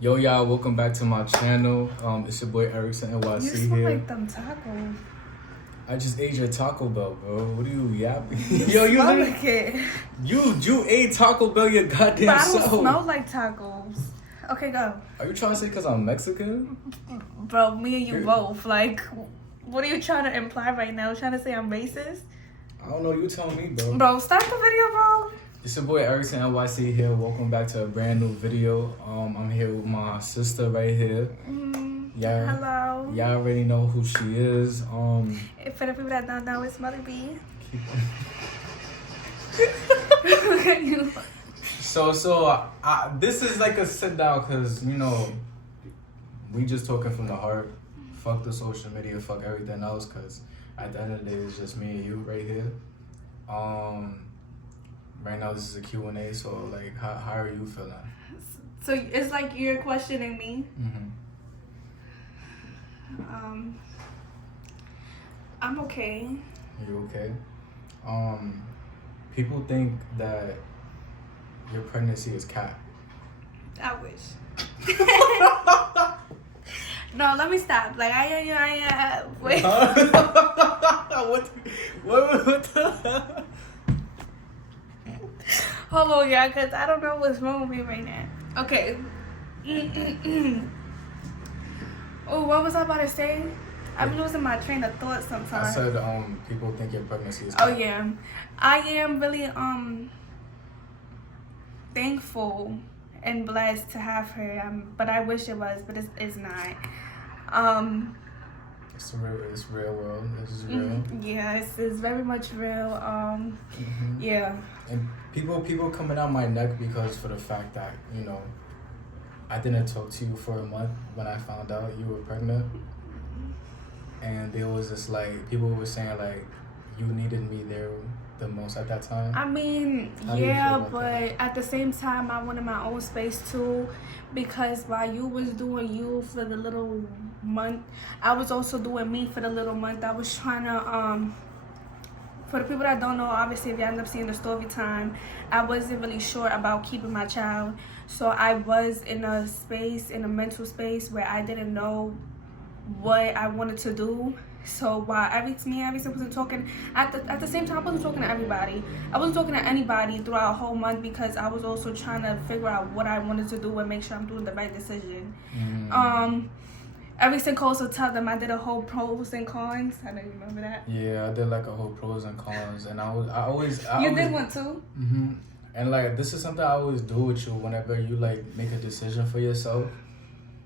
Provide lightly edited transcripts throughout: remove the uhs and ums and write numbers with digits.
Yo, y'all, welcome back to my channel. It's your boy Erickson You NYC smell here. like them tacos. I just ate your Taco Bell, bro. What are you yapping? You smell like it. You ate Taco Bell your goddamn But I don't self. smell like tacos. Okay, go. Are you trying to say because I'm Mexican? Bro, me and you both. Like, what are you trying to imply right now? Trying to say I'm racist? I don't know. You tell me, bro. Bro, stop the video, bro. It's your boy Erickson NYC here. Welcome back to a brand new video. I'm here with my sister right here. Yeah. Hello. Y'all already know who she is. For the people that don't know, it's Mother B. So this is like a sit down because we just talking from the heart. Fuck the social media, fuck everything else, because at the end of the day it's just me and you right here. Right now this is a Q&A, so like how are you feeling? So it's like you're questioning me. I'm okay. You okay? People think that your pregnancy is cap. I wish. No, let me stop. Like I wait. What the? Hold on, y'all, because I don't know what's wrong with me right now. Okay. Oh, what was I about to say? I'm losing my train of thought sometimes. I said people think your pregnancy is cap. Oh yeah. I am really thankful and blessed to have her. But I wish it was, but it's not. It's real world. This is real. Yeah, it's very much real. Yeah. And people coming out my neck because for the fact that I didn't talk to you for a month when I found out you were pregnant, and there was just like people were saying like you needed me there the most at that time. I mean, yeah, but at the same time, I wanted my own space too, because while you was doing you for the little month, I was also doing me for the little month. I was trying to for the people that don't know, obviously if you end up seeing the story time, I wasn't really sure about keeping my child, so I was in a mental space where I didn't know what I wanted to do. So while everything wasn't talking at the same time, I wasn't talking to everybody. I wasn't talking to anybody throughout a whole month because I was also trying to figure out what I wanted to do and make sure I'm doing the right decision. Every single also tell them I did a whole pros and cons. I know you remember that. Yeah, I did like a whole pros and cons, and I always did one too. And like this is something I always do with you whenever you like make a decision for yourself.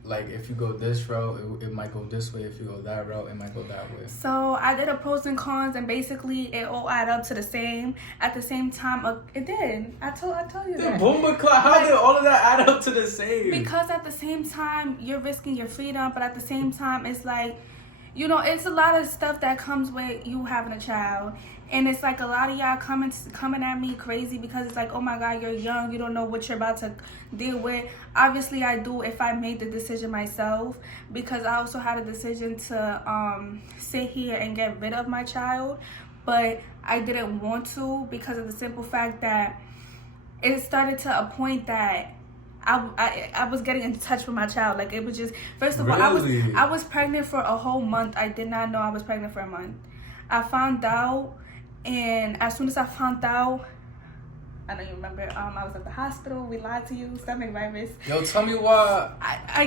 Like if you go this route, it might go this way. If you go that route, it might go that way. So I did a pros and cons, and basically it all add up to the same. At the same time, it did. I told you that. How did all of that add up to the same? Because at the same time you're risking your freedom, but at the same time it's like, it's a lot of stuff that comes with you having a child. And it's like a lot of y'all coming at me crazy because it's like, oh my God, you're young. You don't know what you're about to deal with. Obviously, I do if I made the decision myself, because I also had a decision to sit here and get rid of my child. But I didn't want to because of the simple fact that it started to a point that I was getting in touch with my child. Like it was just, first of all, I was pregnant for a whole month. I did not know I was pregnant for a month. I found out. And as soon as I found out, I know you remember, I was at the hospital. We lied to you, stomach virus. Yo, tell me why.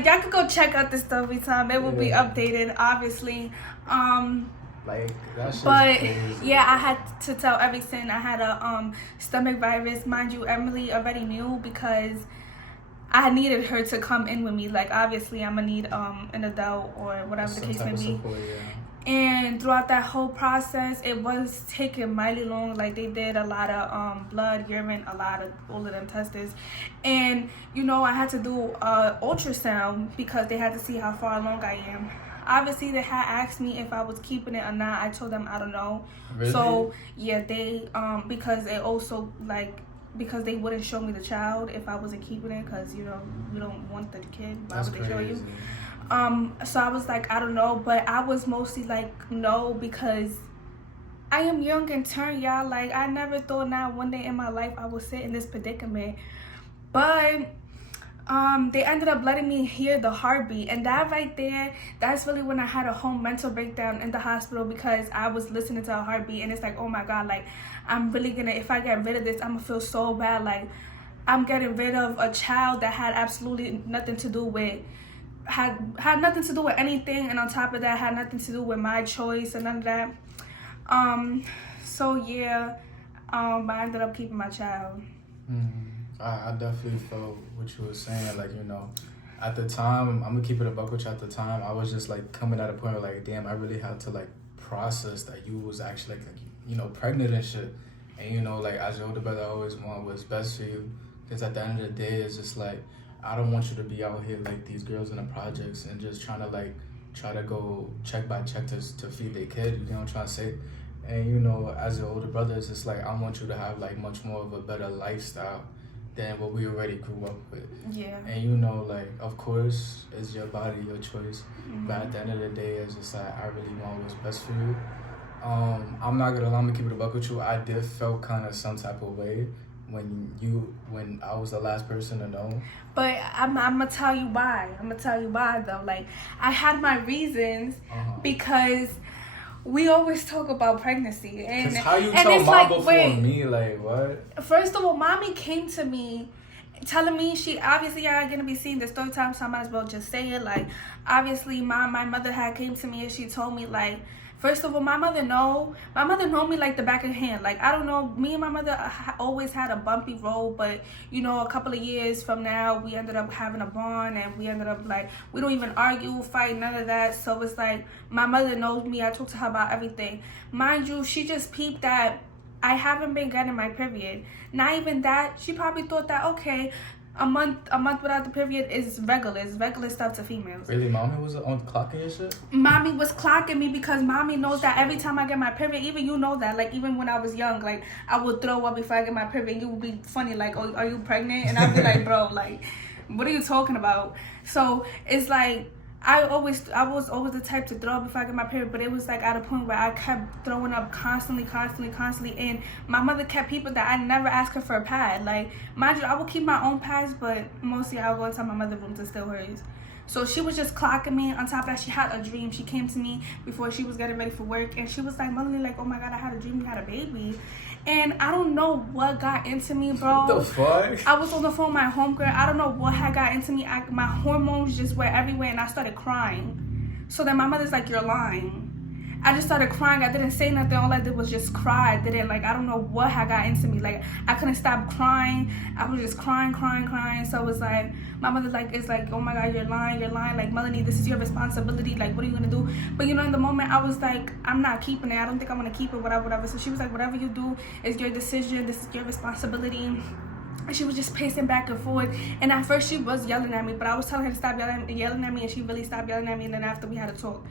Y'all could go check out the story time. It will be updated, obviously. Like that shit's but crazy. Yeah, I had to tell everything. I had a stomach virus. Mind you, Emily already knew because I needed her to come in with me. Like obviously, I'm gonna need an adult or whatever the case may be. Support, yeah. And throughout that whole process, it was taking mighty long. Like they did a lot of blood, urine, all of them tests. And I had to do ultrasound because they had to see how far along I am. Obviously, they had asked me if I was keeping it or not. I told them I don't know. Really? So yeah, they because it also because they wouldn't show me the child if I wasn't keeping it, because we don't want the kid. Why would they show you? So I was like, I don't know, but I was mostly like, no, because I am young and turned, y'all. Like, I never thought not one day in my life I would sit in this predicament. But They ended up letting me hear the heartbeat, and that right there, that's really when I had a whole mental breakdown in the hospital, because I was listening to a heartbeat, and it's like, oh my god, like, I'm really gonna, if I get rid of this, I'm gonna feel so bad. Like, I'm getting rid of a child that had absolutely nothing to do with, had nothing to do with anything, and on top of that, had nothing to do with my choice and none of that. So yeah, I ended up keeping my child. I definitely felt what you were saying. Like, you know, at the time, I'm gonna keep it a buck with you. At the time, I was just like coming at a point where like, damn, I really had to like process that you was actually like you know, pregnant and shit. And you know, like, as your older brother, I always want what's best for you. Because at the end of the day, it's just like, I don't want you to be out here like these girls in the projects and just trying to like try to go check by check to feed their kid. You know what I'm trying to say? And you know, as your older brother, it's just like, I want you to have like much more of a better lifestyle than what we already grew up with. Yeah. And you know, like, of course, it's your body, your choice. But at the end of the day, it's just like, I really want what's best for you. I'm not gonna lie, I'm gonna keep it a buck with you. I did feel kind of some type of way when I was the last person to know. But I'm gonna tell you why. I'm gonna tell you why though. Like, I had my reasons because we always talk about pregnancy, and how you and tell it's mom like, before wait, me? Like, what? First of all, mommy came to me telling me, she obviously are gonna be seeing this third time, so I might as well just say it. Like, obviously my mother had came to me and she told me, like, first of all, my mother know me like the back of her hand. Like, I don't know, me and my mother always had a bumpy road, but you know, a couple of years from now, we ended up having a bond, and we ended up like, we don't even argue, fight, none of that. So it's like, my mother knows me. I talk to her about everything. Mind you, she just peeped that I haven't been getting my period. Not even that, she probably thought that, okay, a month without the period is regular. It's regular stuff to females. Really, mommy was on clocking your shit? Mommy was clocking me because mommy knows that every time I get my period, even you know that, like, even when I was young, like, I would throw up before I get my period, and you would be funny, like, oh, are you pregnant? And I'd be like, bro, like, what are you talking about? So it's like, I was always the type to throw up before I get my period, but it was like at a point where I kept throwing up constantly, and my mother kept people that I never asked her for a pad. Like, mind you, I would keep my own pads, but mostly I would go inside my mother's room to steal hers. So she was just clocking me. On top of that, she had a dream. She came to me before she was getting ready for work, and she was like, Melanie, like, oh my god, I had a dream you had a baby. And I don't know what got into me, bro. What the fuck? I was on the phone with my homegirl. I don't know what had got into me. My hormones just went everywhere, and I started crying. So then my mother's like, you're lying. I just started crying. I didn't say nothing. All I did was just cry. I don't know what had got into me. Like, I couldn't stop crying. I was just crying. So it was like, my mother is like, oh my god, you're lying. Like, Melanie, this is your responsibility. Like, what are you gonna do? But you know, in the moment, I was like, I'm not keeping it. I don't think I'm gonna keep it, whatever. So she was like, whatever you do is your decision. This is your responsibility. And she was just pacing back and forth. And at first, she was yelling at me, but I was telling her to stop yelling at me, and she really stopped yelling at me. And then after, we had a talk.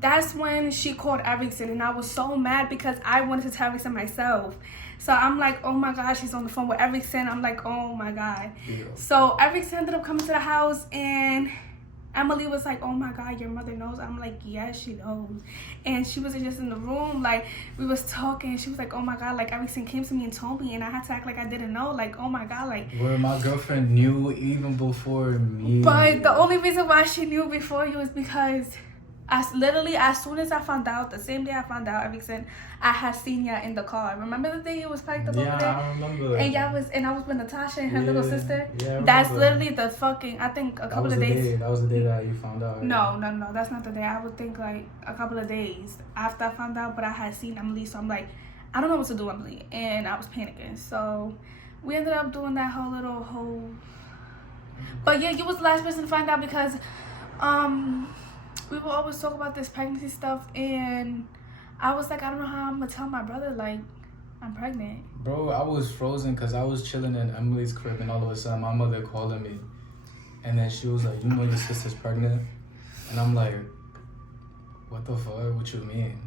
That's when she called Erickson, and I was so mad because I wanted to tell Erickson myself. So I'm like, oh my god, she's on the phone with Erickson. I'm like, oh my god. Yeah. So Erickson ended up coming to the house, and Emily was like, oh my god, your mother knows. I'm like, yes, she knows. And she was just in the room, like, we was talking. She was like, oh my god, like, Erickson came to me and told me, and I had to act like I didn't know. Like, oh my god, like, well, my girlfriend knew even before me. But the only reason why she knew before you is because as soon as I found out, the same day I found out, Erickson, I had seen y'all in the car. Remember the day it was packed up over there? Yeah, I remember. And I was with Natasha and her little sister. Yeah, that's literally the fucking, I think a couple of days. That was the day that you found out. No, that's not the day. I would think like a couple of days after I found out, but I had seen Emily, so I'm like, I don't know what to do, Emily. And I was panicking. So we ended up doing that whole. But yeah, you was the last person to find out because, we will always talk about this pregnancy stuff, and I was like, I don't know how I'm gonna tell my brother, like, I'm pregnant. Bro, I was frozen because I was chilling in Emily's crib, and all of a sudden my mother calling me, and then she was like, you know your sister's pregnant? And I'm like, what the fuck? What you mean?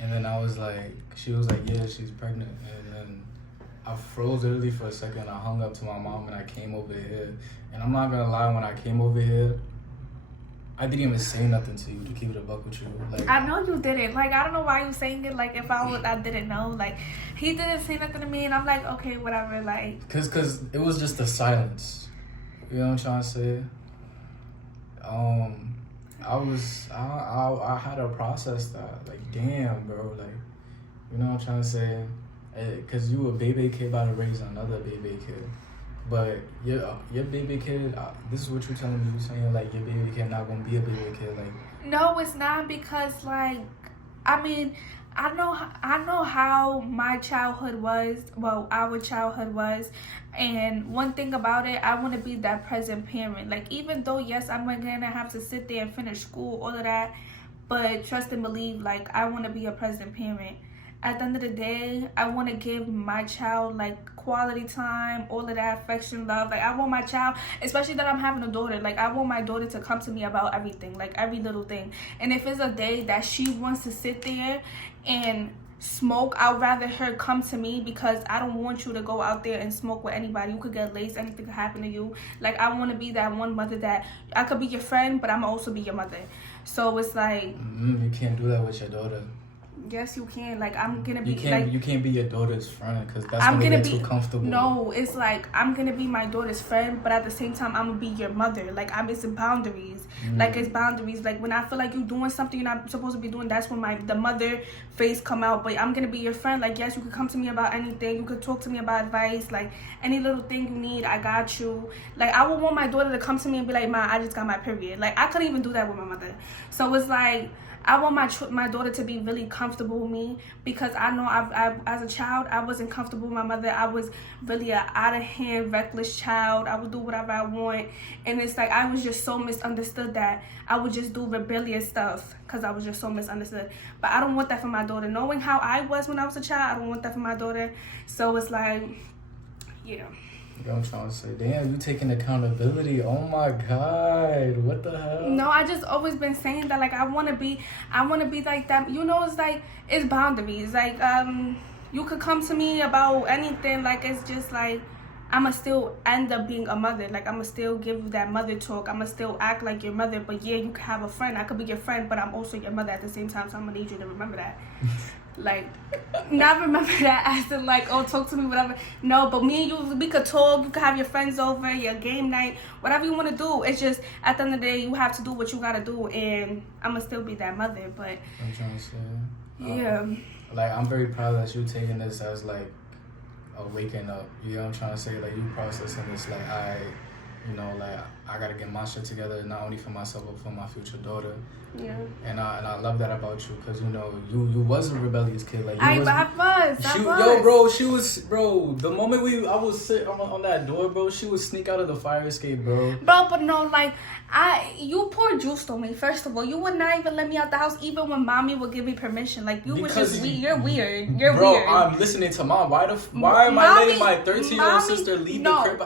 And then I was like, she was like, yeah, she's pregnant. And then I froze literally for a second. I hung up to my mom, and I came over here. And I'm not gonna lie, when I came over here, I didn't even say nothing to you, to keep it a buck with you. Like, I know you didn't. Like, I don't know why you saying it. Like, if I didn't know. Like, he didn't say nothing to me, and I'm like, okay, whatever. Like, cause it was just the silence. You know what I'm trying to say? I had to process that. Like, damn, bro. Like, you know what I'm trying to say? Because you a baby kid about to raise another baby kid. But your baby kid, this is what you're telling me. You're saying, like, your baby kid not going to be a baby kid. Like, no, it's not, because, like, I mean, I know how my childhood was, well, our childhood was, and one thing about it, I want to be that present parent. Like, even though, yes, I'm gonna have to sit there and finish school, all of that, but trust and believe, like, I want to be a present parent. At the end of the day, I want to give my child, like, quality time, all of that affection, love. Like, I want my child, especially that I'm having a daughter, like, I want my daughter to come to me about everything, like, every little thing. And if it's a day that she wants to sit there and smoke, I'd rather her come to me, because I don't want you to go out there and smoke with anybody. You could get laced, anything could happen to you. Like, I want to be that one mother that I could be your friend, but I'm also be your mother. So it's like, you can't do that with your daughter. Yes, you can. Like, I'm gonna be you can't be your daughter's friend, because that's gonna get too comfortable. No, it's like, I'm gonna be my daughter's friend, but at the same time, I'm gonna be your mother. Like, it's boundaries. Like, it's boundaries. Like, when I feel like you're doing something you're not supposed to be doing, that's when the mother face come out. But I'm gonna be your friend. Like, yes, you could come to me about anything. You could talk to me about advice. Like, any little thing you need, I got you. Like, I would want my daughter to come to me and be like, Ma, I just got my period. Like, I couldn't even do that with my mother. So it's like, I want my daughter to be really comfortable with me, because I know I as a child, I wasn't comfortable with my mother. I was really an out-of-hand, reckless child. I would do whatever I want. And it's like, I was just so misunderstood that I would just do rebellious stuff, because I was just so misunderstood. But I don't want that for my daughter. Knowing how I was when I was a child, I don't want that for my daughter. So it's like, yeah. You know what I'm trying to say? Damn, you taking accountability. Oh my God. What the hell? No, I just always been saying that, like, I wanna be like that. You know, it's like, it's boundaries. Like, you could come to me about anything, like, it's just like, I'ma still end up being a mother. Like, I'ma still give you that mother talk. I'ma still act like your mother. But yeah, you can have a friend. I could be your friend, but I'm also your mother at the same time. So I'm gonna need you to remember that. Like, not remember that as in, like, oh, talk to me, whatever. No, but me and you, we could talk. You could have your friends over, your game night, whatever you want to do. It's just, at the end of the day, you have to do what you got to do. And I'm going to still be that mother, but I'm trying to say, yeah. Like, I'm very proud that you taking this as, like, a waking up. You know what I'm trying to say? Like, you processing this, like, you know, like, I gotta get my shit together, not only for myself, but for my future daughter. Yeah. And I love that about you, because, you know, you was a rebellious kid. Like, I was. Bro, the moment I was sit on that door, bro, she would sneak out of the fire escape, bro. Bro, but no, like, you poured juice on me, first of all. You would not even let me out the house, even when mommy would give me permission. Like, you was just weird. You're weird. You're bro, weird. I'm listening to mom. Why am I letting my 13-year-old sister leave the crib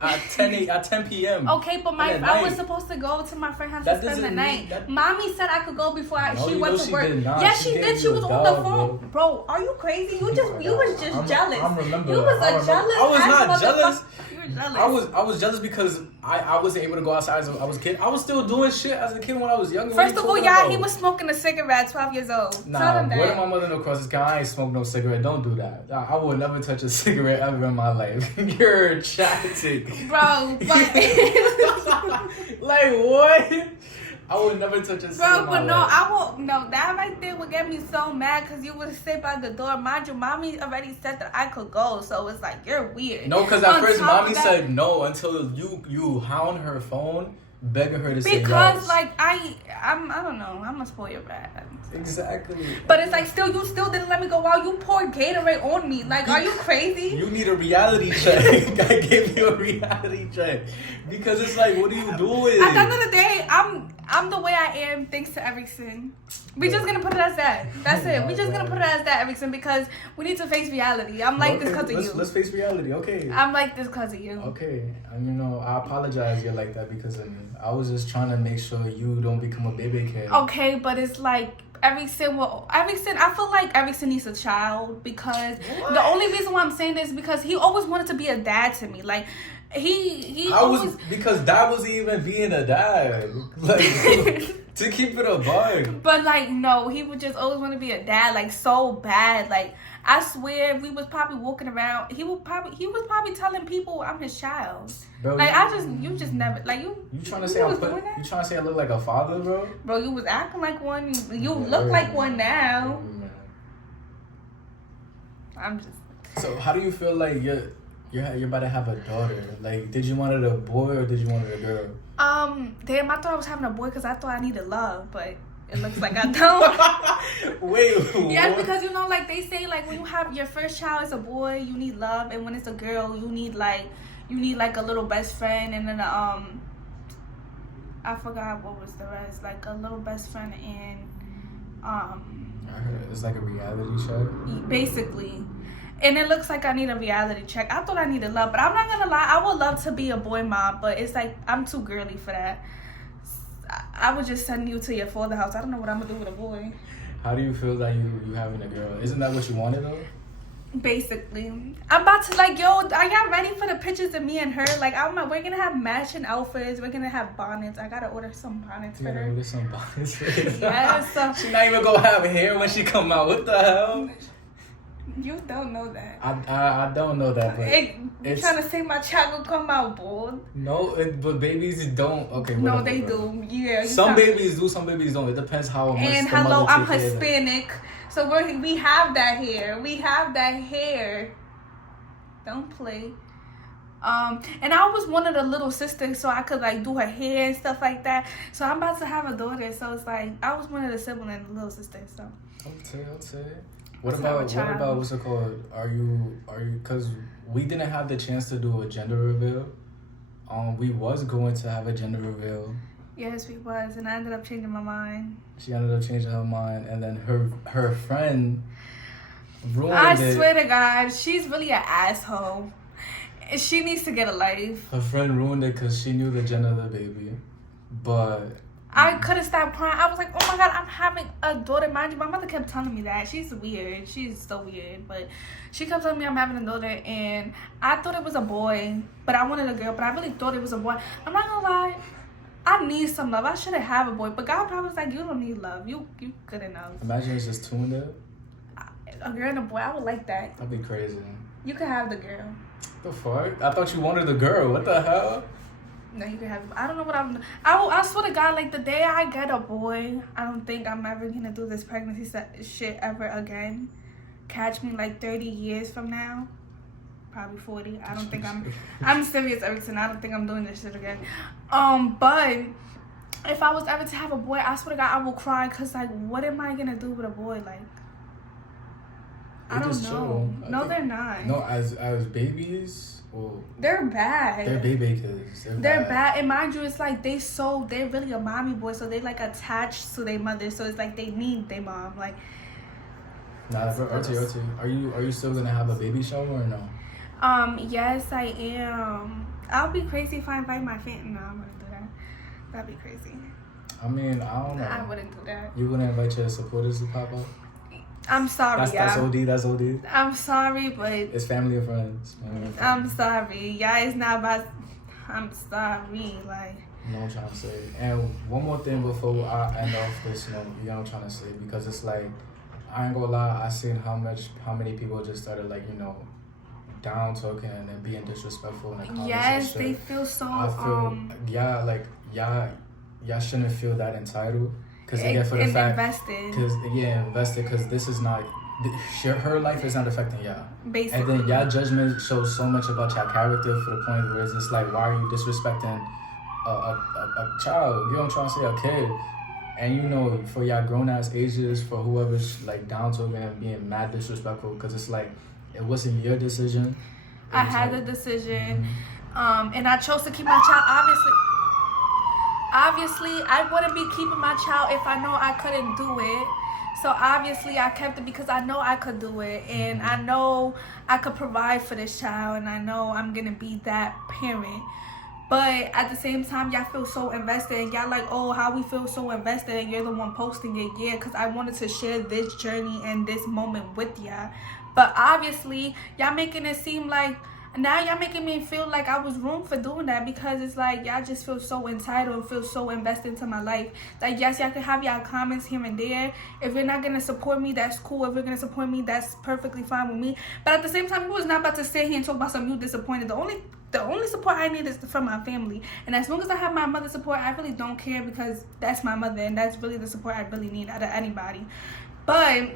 at 10 p.m.? Okay, but I was supposed to go to my friend's house to spend the night. Mommy said I could go before she went to work. Yes, she did. She was on the phone. Bro, are you crazy? You was just jealous. I'm remembering. You was a jealous. I was not jealous. You were jealous. I was jealous because I wasn't able to go outside as I was a kid. I was still doing shit as a kid when I was younger. First of all, yeah, he was smoking a cigarette at 12 years old. Nah, tell him that. Where did my mother know across this guy? I ain't smoke no cigarette. Don't do that. I will never touch a cigarette ever in my life. You're chatting. Bro, but... like, what? I would never touch a cigarette. Bro, but no, I won't. No, that right there would get me so mad, because you would sit by the door. Mind you, mommy already said that I could go, so it's like, you're weird. No, because at first mommy said no until you hound her phone, begging her to say yes. Because, like, I don't know. I'm a spoiled brat. Exactly. But it's like, you still didn't let me go out. You poured Gatorade on me. Like, are you crazy? You need a reality check. I gave you a reality check. Because it's like, what are you doing? At the end of the day, I'm the way I am thanks to Erickson. We just gonna put it as that. That's it. We just gonna put it as that, Erickson, because we need to face reality. I'm like this because of you. Let's face reality, okay. I'm like this because of you. Okay. And you know, I apologize you're like that because of me. I was just trying to make sure you don't become a baby kid. Okay, but it's like Erickson, I feel like Erickson needs a child, because the only reason why I'm saying this is because he always wanted to be a dad to me. Like, because dad wasn't even being a dad. Like, To keep it a bug. But like, no, he would just always want to be a dad, like so bad. Like, I swear, we was probably walking around. He was probably telling people I'm his child. Bro, like, you just never like you. You trying to say you trying to say I look like a father, bro? Bro, you was acting like one. You look like one now. I'm just. So how do you feel like you're about to have a daughter? Like, did you want it a boy or did you want it a girl? Damn, I thought I was having a boy because I thought I needed love, but it looks like I don't. Wait. Yeah, what? because like they say, like when you have your first child, it's a boy, you need love, and when it's a girl, you need like a little best friend, and then I forgot what was the rest, like a little best friend and I heard it's like a reality show. Basically. And it looks like I need a reality check. I thought I needed love, but I'm not gonna lie. I would love to be a boy mom, but it's like I'm too girly for that. I would just send you to your father's house. I don't know what I'm gonna do with a boy. How do you feel that you having a girl? Isn't that what you wanted though? Basically, I'm about to like, yo, are y'all ready for the pictures of me and her? Like, we're gonna have matching outfits. We're gonna have bonnets. I gotta order some bonnets for her. Order some bonnets for her. Yes. So, she not even gonna have hair when she come out. What the hell? You don't know that. I don't know that, but you trying to say my child will come out bald? No, but babies don't. Okay, no, whatever, they bro. do. Yeah. Some babies do, some babies don't. It depends how much. And the hello, mother I'm take care of Hispanic, so we have that hair. We have that hair. Don't play. And I was one of the little sisters, so I could like do her hair and stuff like that. So I'm about to have a daughter, so it's like I was one of the siblings, the little sisters. So. Okay. What about what's it called? Are you? Because we didn't have the chance to do a gender reveal. We was going to have a gender reveal. Yes, we was, and I ended up changing my mind. She ended up changing her mind, and then her friend ruined it. I swear to God, she's really an asshole. She needs to get a life. Her friend ruined it because she knew the gender of the baby, but. I couldn't stop crying. I was like, oh my God, I'm having a daughter. Mind you, my mother kept telling me that. She's weird. She's so weird. But she kept telling me I'm having a daughter. And I thought it was a boy. But I wanted a girl. But I really thought it was a boy. I'm not going to lie. I need some love. I shouldn't have a boy. But God probably was like, you don't need love. You good enough. Imagine it's just two in there. A girl and a boy. I would like that. That'd be crazy. You could have the girl. The fuck? I thought you wanted the girl. What the hell? No, you can have. I don't know what I swear to God, like the day I get a boy, I don't think I'm ever gonna do this pregnancy shit ever again. Catch me like 30 years from now, probably 40. I don't think I'm serious, Erickson. I don't think I'm doing this shit again. But if I was ever to have a boy, I swear to God, I will cry because like, what am I gonna do with a boy? Like, I don't know. No, they're not. No, as babies. Well, they're bad. They're baby kids. They're bad. And mind you, it's like they're really a mommy boy, so they like attached to their mother. So it's like they need their mom. Like, nah, RT. Are you still gonna have a baby shower or no? Yes, I am. I'll be crazy if I invite my family. No, I'm gonna do that. That'd be crazy. I mean, I don't know. I wouldn't do that. You wouldn't invite your supporters to pop up? I'm sorry, That's OD. I'm sorry, but it's family or friends. I'm sorry. Yeah, it's not about. I'm sorry, like. You know what I'm trying to say. And one more thing before I end off this note, you know what I'm trying to say, because it's like, I ain't gonna lie, I seen how many people just started like, you know, down talking and being disrespectful in the comments. Yes, they feel so. I feel y'all shouldn't feel that entitled. Cause again, for the fact, invested. Cause this is not, her life is not affecting y'all. Basically. And then y'all judgment shows so much about y'all character to the point where it's just like, why are you disrespecting a child? You know what I'm trying to say, a kid. And you know, for y'all grown ass ages, for whoever's like down to it and being mad disrespectful, cause it's like, it wasn't your decision. I had the decision, and I chose to keep my child. Obviously, I wouldn't be keeping my child if I know I couldn't do it. So obviously, I kept it because I know I could do it, and I know I could provide for this child, and I know I'm gonna be that parent. But at the same time, y'all feel so invested, and y'all like, oh, how we feel so invested, and you're the one posting it. Yeah, because I wanted to share this journey and this moment with y'all. But obviously, y'all making it seem like now y'all making me feel like I was wrong for doing that, because it's like y'all just feel so entitled and feel so invested into my life. Like, yes, y'all can have y'all comments here and there. If you're not gonna support me, that's cool. If you're gonna support me, that's perfectly fine with me. But at the same time, you was not about to sit here and talk about something you disappointed. The only support I need is from my family. And as long as I have my mother's support, I really don't care, because that's my mother and that's really the support I really need out of anybody. But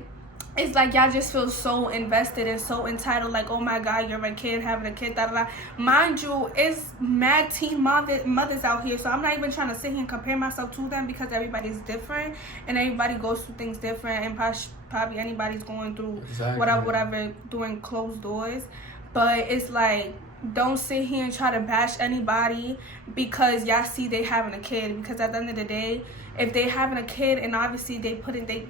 it's like y'all just feel so invested and so entitled, like, oh my god, you're a kid having a kid, da da da. Mind you, it's mad teen mothers out here, so I'm not even trying to sit here and compare myself to them, because everybody's different and everybody goes through things different, and probably anybody's going through whatever doing closed doors. But it's like, don't sit here and try to bash anybody because y'all see they having a kid, because at the end of the day, if they having a kid and obviously they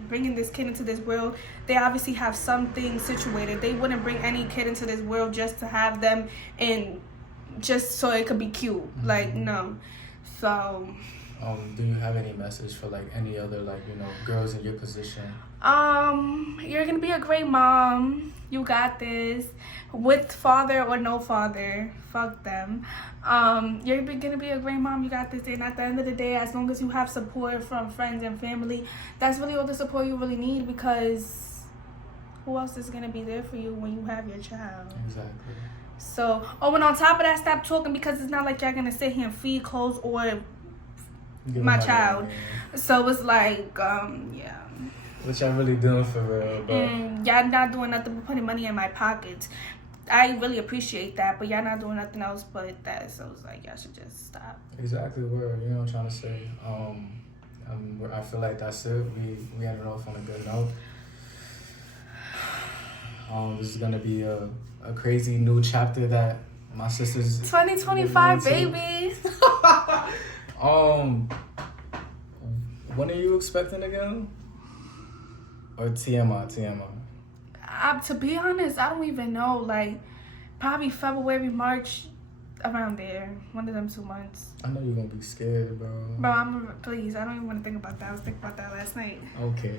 bringing this kid into this world, they obviously have something situated. They wouldn't bring any kid into this world just to have them and just so it could be cute. Like, no. So do you have any message for like any other, like, you know, girls in your position? You're gonna be a great mom. You got this. With father or no father, fuck them. You're gonna be a great mom. You got this. And at the end of the day, as long as you have support from friends and family, that's really all the support you really need, because who else is gonna be there for you when you have your child? Exactly. So, and on top of that, stop talking, because it's not like y'all gonna sit here and feed, clothes, or my child. So it's like, yeah. What y'all really doing for real, but y'all not doing nothing but putting money in my pockets. I really appreciate that, but y'all not doing nothing else but that. So it's like, y'all should just stop. Exactly, word. You know what I'm trying to say. I feel like that's it. We ended off on a good note. This is gonna be a crazy new chapter that my sister's 2025, baby. When are you expecting again? Or TMI? To be honest, I don't even know. Like, probably February, March, around there. One of them 2 months. I know you're gonna be scared, bro. Bro, please. I don't even want to think about that. I was thinking about that last night. Okay.